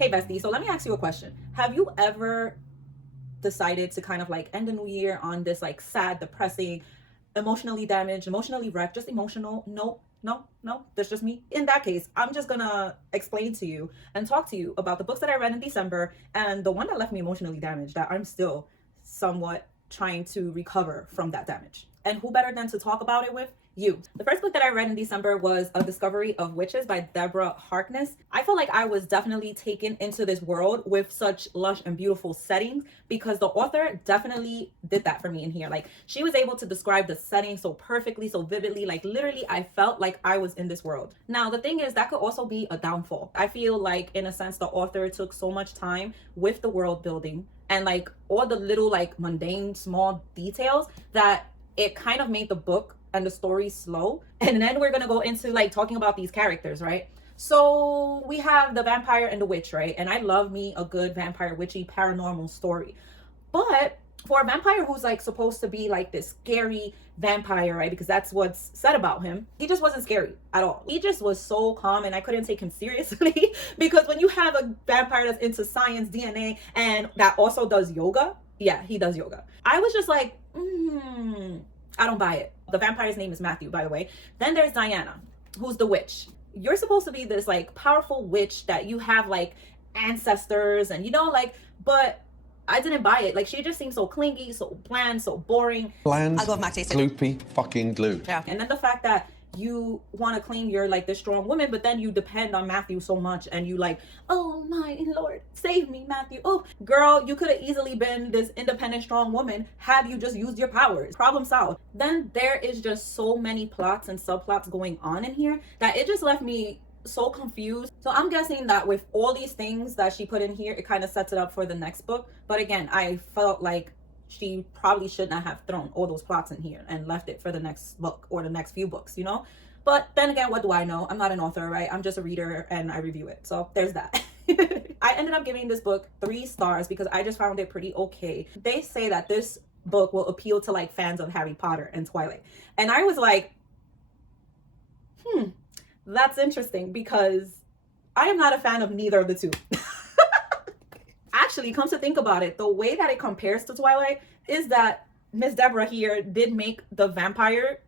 Hey bestie, so let me ask you a question. Have you ever decided to kind of like end the new year on this like sad, depressing, emotionally damaged, emotionally wrecked, just emotional? No, that's just me. In that case, I'm just gonna explain to you and talk to you about the books that I read in December and the one that left me emotionally damaged that I'm still somewhat trying to recover from that damage. And who better than to talk about it with? You. The first book that I read in December was A Discovery of Witches by Deborah Harkness. I feel like I was definitely taken into this world with such lush and beautiful settings because the author definitely did that for me in here. Like, she was able to describe the setting so perfectly, so vividly. Like, literally, I felt like I was in this world. Now, the thing is, that could also be a downfall. I feel like, in a sense, the author took so much time with the world building and like all the little like mundane small details that it kind of made the book and the story slow. And then we're gonna go into like talking about these characters, right? So we have the vampire and the witch, right? And I love me a good vampire witchy paranormal story. But for a vampire who's like supposed to be like this scary vampire, right? Because that's what's said about him. He just wasn't scary at all. He just was so calm and I couldn't take him seriously because when you have a vampire that's into science, DNA, and that also does yoga, yeah, he does yoga. I was just like, I don't buy it. The vampire's name is Matthew, by the way. Then there's Diana, who's the witch. You're supposed to be this like powerful witch that you have like ancestors and you know like, but I didn't buy it. Like, she just seemed so clingy, so bland, so boring. Bland, I love Mac Taste. gloopy, fucking glue. Yeah. And then the fact that you want to claim you're like this strong woman, but then you depend on Matthew so much and you like, oh my Lord, save me, Matthew. Oh, girl, you could have easily been this independent, strong woman had you just used your powers. Problem solved. Then there is just so many plots and subplots going on in here that it just left me so confused. So I'm guessing that with all these things that she put in here, it kind of sets it up for the next book. But again, I felt like she probably should not have thrown all those plots in here and left it for the next book or the next few books, you know? But then again, what do I know? I'm not an author, right? I'm just a reader and I review it. So there's that. I ended up giving this book 3 stars because I just found it pretty okay. They say that this book will appeal to like fans of Harry Potter and Twilight. And I was like, that's interesting because I am not a fan of neither of the two. Actually, comes to think about it, the way that it compares to Twilight is that Miss Deborah here did make the vampire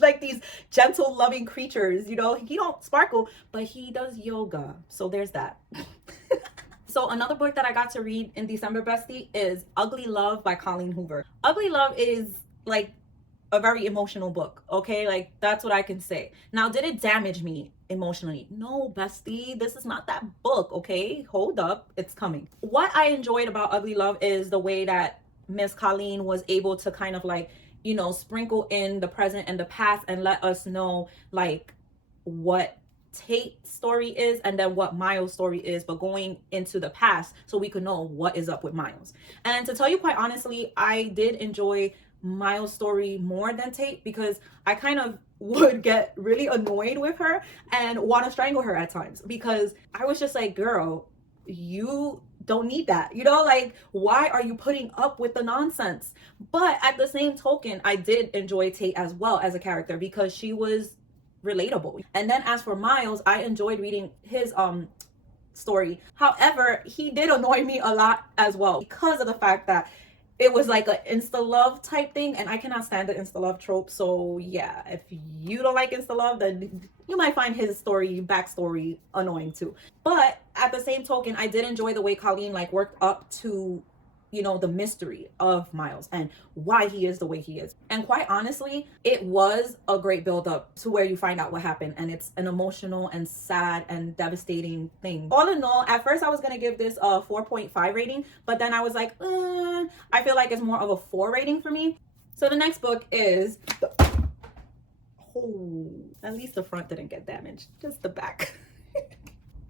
like these gentle, loving creatures. You know, he don't sparkle, but he does yoga. So there's that. So another book that I got to read in December, bestie, is Ugly Love by Colleen Hoover. Ugly Love is like a very emotional book, okay? Like, that's what I can say. Now, did it damage me emotionally? No, bestie, this is not that book, okay? Hold up, it's coming. What I enjoyed about Ugly Love is the way that Miss Colleen was able to kind of like, you know, sprinkle in the present and the past and let us know like what Tate's story is and then what Miles' story is, but going into the past so we could know what is up with Miles. And to tell you quite honestly, I did enjoy Miles' story more than Tate because I kind of would get really annoyed with her and want to strangle her at times because I was just like, girl, you don't need that, you know, like, why are you putting up with the nonsense? But at the same token, I did enjoy Tate as well as a character because she was relatable. And then as for Miles, I enjoyed reading his story. However, he did annoy me a lot as well because of the fact that it was like an insta love type thing and I cannot stand the insta love trope. So yeah, if you don't like insta love, then you might find his story, backstory annoying too. But at the same token, I did enjoy the way Colleen like worked up to, you know, the mystery of Miles and why he is the way he is. And quite honestly, it was a great build up to where you find out what happened, and it's an emotional and sad and devastating thing. All in all, at first I was gonna give this a 4.5 rating, but then I was like, I feel like it's more of a 4 rating for me. So the next book is at least the front didn't get damaged, just the back.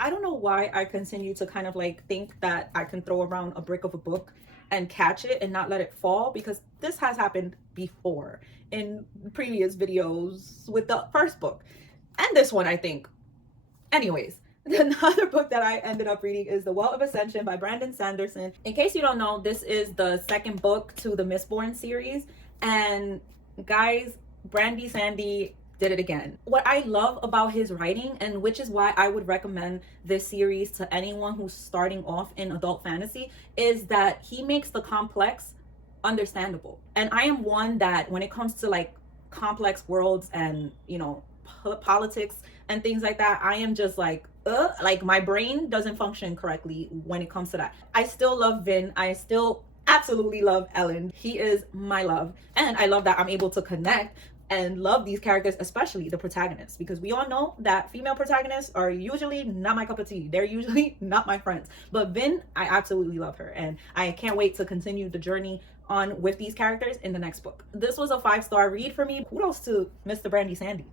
I don't know why I continue to kind of like think that I can throw around a brick of a book and catch it and not let it fall, because this has happened before in previous videos with the first book and this one, I think. Anyways, another book that I ended up reading is The World of Ascension by Brandon Sanderson. In case you don't know, this is the second book to the Mistborn series, and guys, Brandy Sandy did it again. What I love about his writing, and which is why I would recommend this series to anyone who's starting off in adult fantasy, is that he makes the complex understandable. And I am one that when it comes to like complex worlds and, you know, politics and things like that, I am just like my brain doesn't function correctly when it comes to that. I still love Vin. I still absolutely love Ellen. He is my love. And I love that I'm able to connect and love these characters, especially the protagonists, because we all know that female protagonists are usually not my cup of tea. They're usually not my friends. But Vin, I absolutely love her, and I can't wait to continue the journey on with these characters in the next book. This was a 5-star read for me. Kudos to Mr. Brandy Sandy.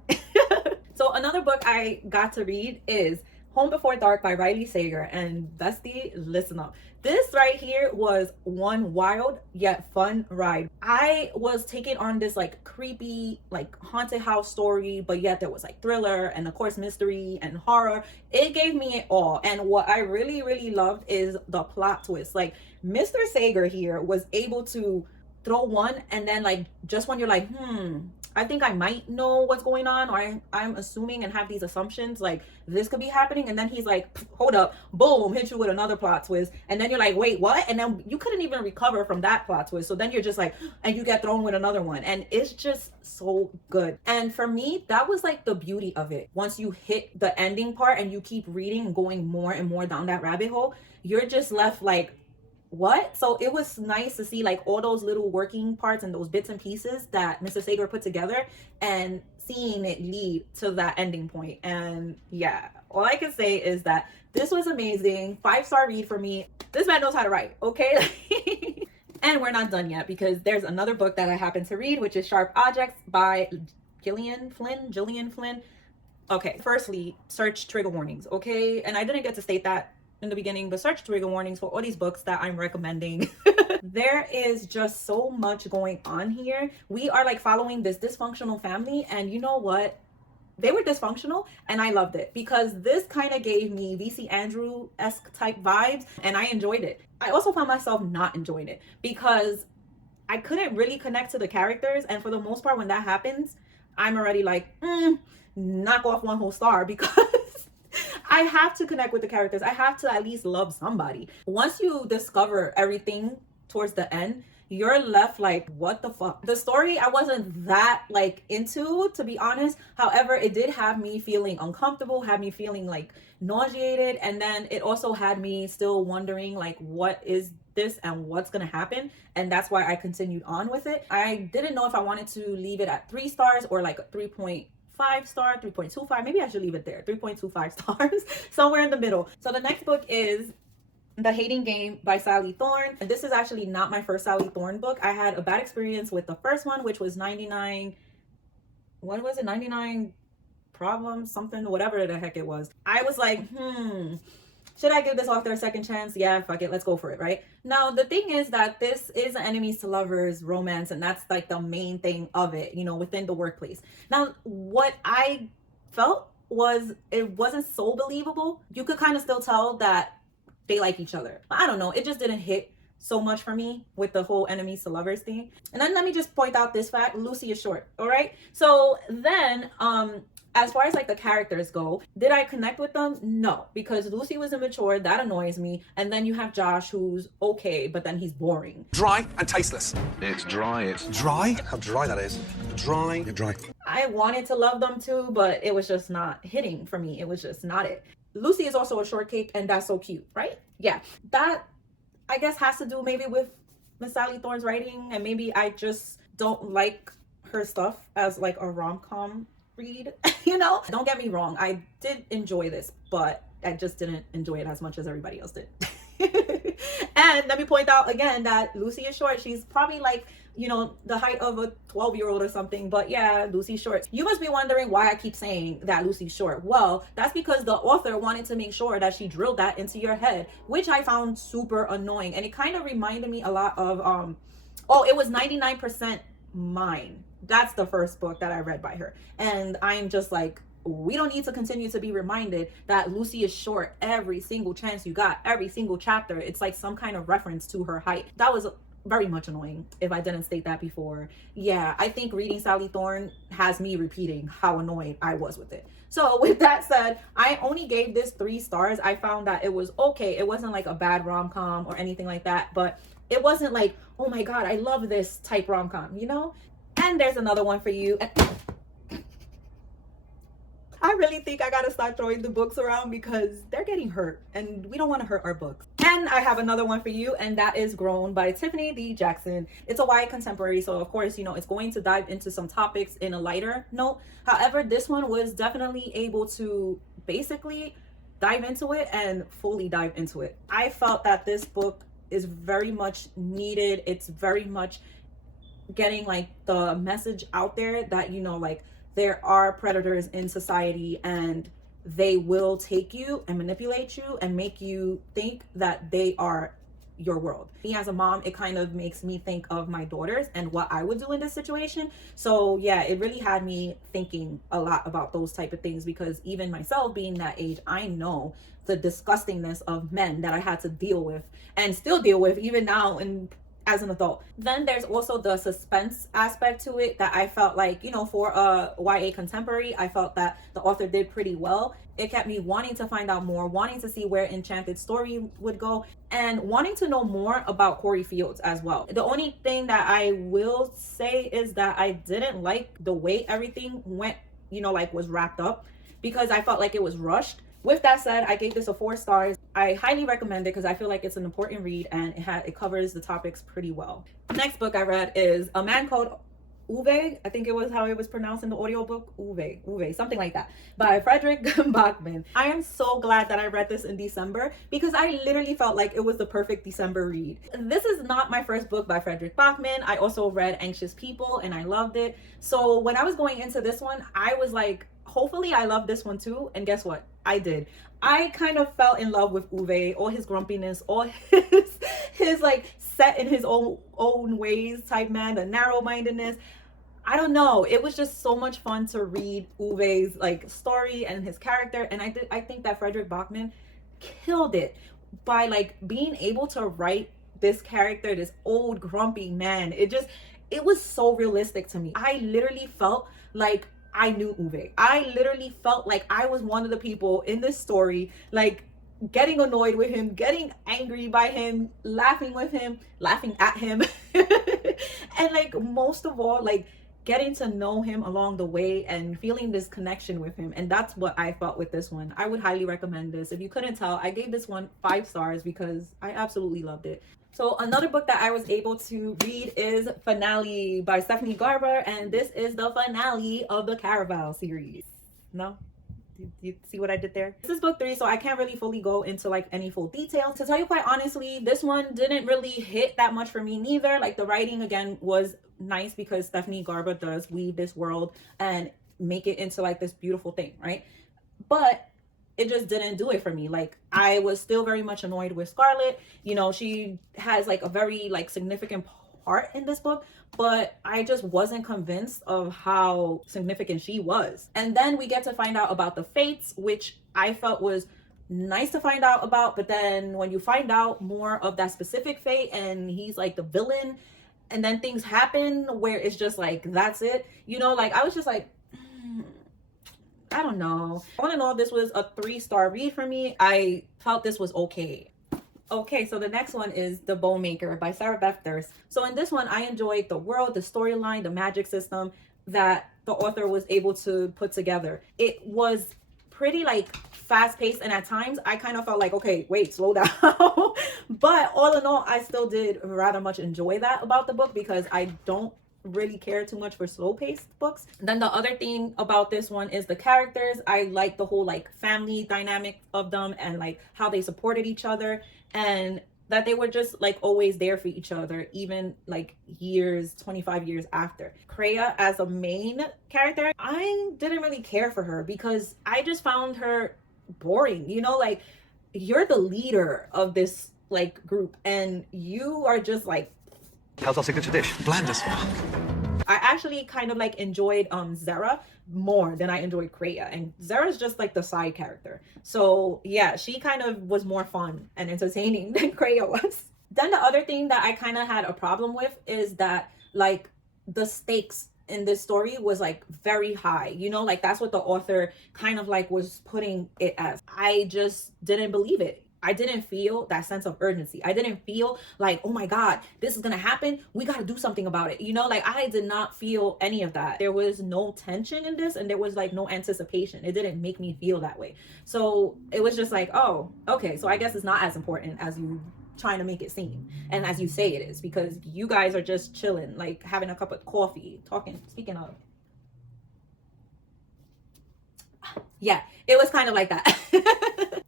So another book I got to read is Home Before Dark by Riley Sager, and bestie, listen up. This right here was one wild yet fun ride. I was taken on this like creepy, like haunted house story, but yet there was like thriller and of course mystery and horror. It gave me it all. And what I really loved is the plot twist. Like Mr. Sager here was able to throw one, and then like just when you're like, I think I might know what's going on, or I'm assuming and have these assumptions like this could be happening, and then he's like, hold up, boom, hit you with another plot twist, and then you're like, wait, what? And then you couldn't even recover from that plot twist, so then you're just like, and you get thrown with another one, and it's just so good. And for me, that was like the beauty of it. Once you hit the ending part and you keep reading and going more and more down that rabbit hole, you're just left like, what? So it was nice to see like all those little working parts and those bits and pieces that Mr. Sager put together, and seeing it lead to that ending point. And yeah, all I can say is that this was amazing. 5-star read for me. This man knows how to write, okay? And we're not done yet, because there's another book that I happen to read, which is Sharp Objects by Gillian Flynn. Okay, firstly, search trigger warnings, okay? And I didn't get to state that in the beginning, but search trigger warnings for all these books that I'm recommending. There is just so much going on here. We are like following this dysfunctional family, and you know what? They were dysfunctional, and I loved it, because this kind of gave me VC Andrew-esque type vibes, and I enjoyed it. I also found myself not enjoying it because I couldn't really connect to the characters, and for the most part when that happens, I'm already like, knock off one whole star, because I have to connect with the characters. I have to at least love somebody. Once you discover everything towards the end, you're left like, what the fuck? The story I wasn't that like into, to be honest. However, it did have me feeling uncomfortable, had me feeling like nauseated, and then it also had me still wondering like, what is this and what's gonna happen? And that's why I continued on with it. I didn't know if I wanted to leave it at 3 stars or like a 3.5 star, 3.25. Maybe I should leave it there, 3.25 stars, somewhere in the middle. So the next book is The Hating Game by Sally Thorne. And this is actually not my first Sally Thorne book. I had a bad experience with the first one, which was 99, what was it, 99 problems, something, whatever the heck it was. I was like, should I give this author a second chance? Yeah, fuck it, let's go for it, right? Now, the thing is that this is an enemies to lovers romance, and that's like the main thing of it, you know, within the workplace. Now, what I felt was it wasn't so believable. You could kind of still tell that they like each other. I don't know, it just didn't hit so much for me with the whole enemies to lovers thing. And then let me just point out this fact: Lucy is short, all right? So then, as far as like the characters go, did I connect with them? No, because Lucy was immature, that annoys me. And then you have Josh, who's okay, but then he's boring. Dry and tasteless. It's dry, it's... Dry? How dry that is. Dry. You're dry. I wanted to love them too, but it was just not hitting for me. It was just not it. Lucy is also a shortcake, and that's so cute, right? Yeah, that I guess has to do maybe with Miss Sally Thorne's writing, and maybe I just don't like her stuff as like a rom-com read, you know? Don't get me wrong, I did enjoy this, but I just didn't enjoy it as much as everybody else did. And let me point out again that Lucy is short. She's probably like, you know, the height of a 12-year-old or something, but yeah, Lucy's short. You must be wondering why I keep saying that Lucy's short. Well, that's because the author wanted to make sure that she drilled that into your head, which I found super annoying. And it kind of reminded me a lot of it was 99% Mine. That's the first book that I read by her, and I'm just like, we don't need to continue to be reminded that Lucy is short every single chance you got, every single chapter. It's like some kind of reference to her height. That was very much annoying, if I didn't state that before. Yeah, I think reading Sally Thorne has me repeating how annoyed I was with it. So with that said, I only gave this 3 stars. I found that it was okay. It wasn't like a bad rom-com or anything like that, but it wasn't like, oh my god, I love this type rom-com, you know? And there's another one for you. I really think I gotta start throwing the books around because they're getting hurt and we don't want to hurt our books. And I have another one for you, and that is Grown by Tiffany D. Jackson. It's a YA contemporary, so of course, you know, it's going to dive into some topics in a lighter note. However, this one was definitely able to basically dive into it and fully dive into it. I felt that this book is very much needed. It's very much getting like the message out there that, you know, like, there are predators in society and they will take you and manipulate you and make you think that they are your world. Me as a mom, it kind of makes me think of my daughters and what I would do in this situation. So yeah, it really had me thinking a lot about those type of things, because even myself being that age, I know the disgustingness of men that I had to deal with and still deal with even now and as an adult. Then there's also the suspense aspect to it that I felt like, you know, for a YA contemporary, I felt that the author did pretty well. It kept me wanting to find out more, wanting to see where Enchanted Story would go, and wanting to know more about Corey Fields as well. The only thing that I will say is that I didn't like the way everything went, you know, like was wrapped up, because I felt like it was rushed. With that said, I gave this a 4 stars. I highly recommend it because I feel like it's an important read and it covers the topics pretty well. The next book I read is A Man Called Uwe. I think it was how it was pronounced in the audiobook. Uwe, something like that, by Frederick Bachman. I am so glad that I read this in December because I literally felt like it was the perfect December read. This is not my first book by Frederick Bachman. I also read Anxious People and I loved it. So when I was going into this one, I was like, hopefully I love this one too. And guess what? I did. I kind of fell in love with Uwe, all his grumpiness, all his like set in his own ways type man, the narrow-mindedness. I don't know. It was just so much fun to read Uwe's like story and his character. And I think that Frederick Bachman killed it by like being able to write this character, this old grumpy man. It was so realistic to me. I literally felt like I knew Uwe. I literally felt like I was one of the people in this story, like getting annoyed with him, getting angry by him, laughing with him, laughing at him. And like most of all, like getting to know him along the way and feeling this connection with him. And that's what I felt with this one. I would highly recommend this. If you couldn't tell, I gave this one 5 stars because I absolutely loved it. So another book that I was able to read is Finale by Stephanie Garber, and this is the finale of the Caraval series. No? You see what I did there? This is book 3, so I can't really fully go into like any full details. To tell you quite honestly, this one didn't really hit that much for me neither. Like the writing again was nice because Stephanie Garber does weave this world and make it into like this beautiful thing, right? But it just didn't do it for me. Like I was still very much annoyed with Scarlett. You know, she has like a very like significant part in this book, but I just wasn't convinced of how significant she was. And then we get to find out about the Fates, which I felt was nice to find out about, but then when you find out more of that specific fate and he's like the villain, and then things happen where it's just like that's it, you know, like I was just like I don't know. All in all, this was a 3-star read for me. I felt this was okay. Okay, so the next one is The Bowmaker by Sarah Beth Durst. So in this one, I enjoyed the world, the storyline, the magic system that the author was able to put together. It was pretty like fast-paced, and at times I kind of felt like, okay, wait, slow down. But all in all, I still did rather much enjoy that about the book because I don't really care too much for slow-paced books. Then the other thing about this one is the characters. I like the whole like family dynamic of them and like how they supported each other and that they were just like always there for each other, even like 25 years after. Kreia as a main character, I didn't really care for her because I just found her boring. You know, like you're the leader of this like group and you are just like, how's our signature dish? Bland as fuck. I actually kind of like enjoyed Zara more than I enjoyed Kreia, and Zara's just like the side character. So yeah, she kind of was more fun and entertaining than Kreia was. Then the other thing that I kind of had a problem with is that like the stakes in this story was like very high, you know, like that's what the author kind of like was putting it as. I just didn't believe it. I didn't feel that sense of urgency. I didn't feel like, oh my God, this is gonna happen, we gotta do something about it, you know, like I did not feel any of that. There was no tension in this, and there was like no anticipation. It didn't make me feel that way. So it was just like, oh, okay, so I guess it's not as important as you trying to make it seem and as you say it is, because you guys are just chilling, like having a cup of coffee, talking. Speaking of, yeah, it was kind of like that.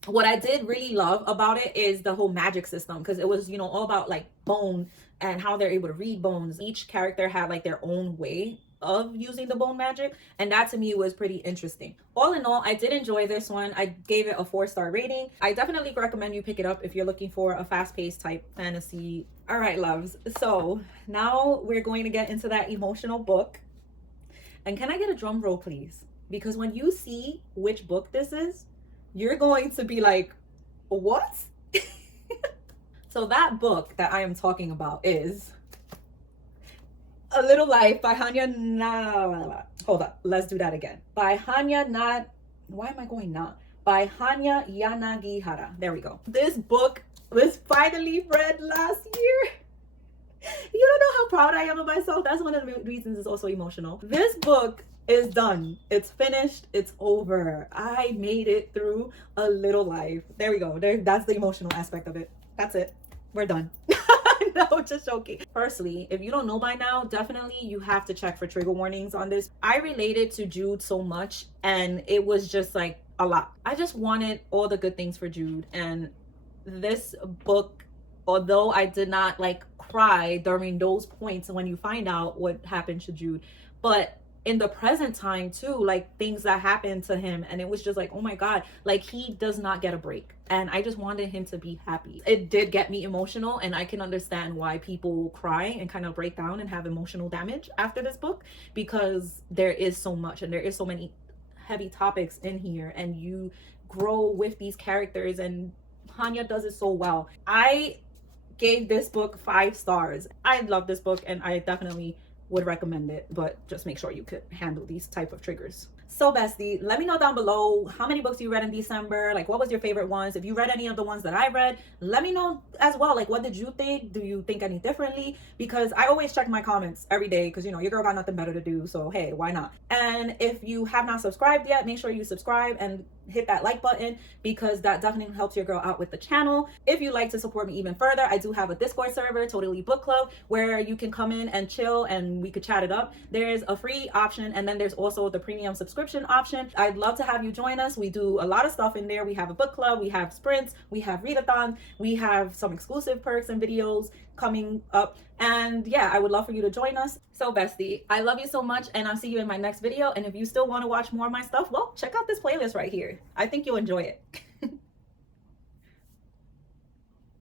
What I did really love about it is the whole magic system, because it was, you know, all about like bone and how they're able to read bones. Each character had like their own way of using the bone magic, and that to me was pretty interesting. All in all, I did enjoy this one. I gave it a 4-star rating. I definitely recommend you pick it up if you're looking for a fast-paced type fantasy. All right, loves, so now we're going to get into that emotional book. And can I get a drum roll, please? Because when you see which book this is, you're going to be like, what? So that book that I am talking about is A Little Life by Hanya hold up, let's do that again. By Hanya why am I going not? By Hanya Yanagihara. There we go. This book was finally read last year. You don't know how proud I am of myself. That's one of the reasons it's also emotional. This book is done. It's finished. It's over. I made it through A Little Life. There we go. That's the emotional aspect of it. That's it. We're done. No, just joking. Firstly, if you don't know by now, definitely you have to check for trigger warnings on this. I related to Jude so much, and it was just like a lot. I just wanted all the good things for Jude, and this book, although I did not like cry during those points when you find out what happened to Jude, but in the present time too, like things that happened to him, and it was just like, oh my God, like he does not get a break, and I just wanted him to be happy. It did get me emotional, and I can understand why people cry and kind of break down and have emotional damage after this book, because there is so much and there is so many heavy topics in here, and you grow with these characters, and Hanya does it so well. I gave this book 5 stars. I love this book, and I definitely would recommend it, but just make sure you could handle these type of triggers. So bestie, let me know down below how many books you read in December. Like, what was your favorite ones? If you read any of the ones that I read, let me know as well. Like, what did you think? Do you think any differently? Because I always check my comments every day, because you know your girl got nothing better to do, so hey, why not? And if you have not subscribed yet, make sure you subscribe and hit that like button, because that definitely helps your girl out with the channel. If you'd like to support me even further, I do have a Discord server, Totally Book Club, where you can come in and chill and we could chat it up. There's a free option, and then there's also the premium subscription option. I'd love to have you join us. We do a lot of stuff in there. We have a book club, we have sprints, we have readathons, we have some exclusive perks and videos coming up, and yeah, I would love for you to join us. So bestie, I love you so much, and I'll see you in my next video. And if you still want to watch more of my stuff, well, check out this playlist right here. I think you'll enjoy it.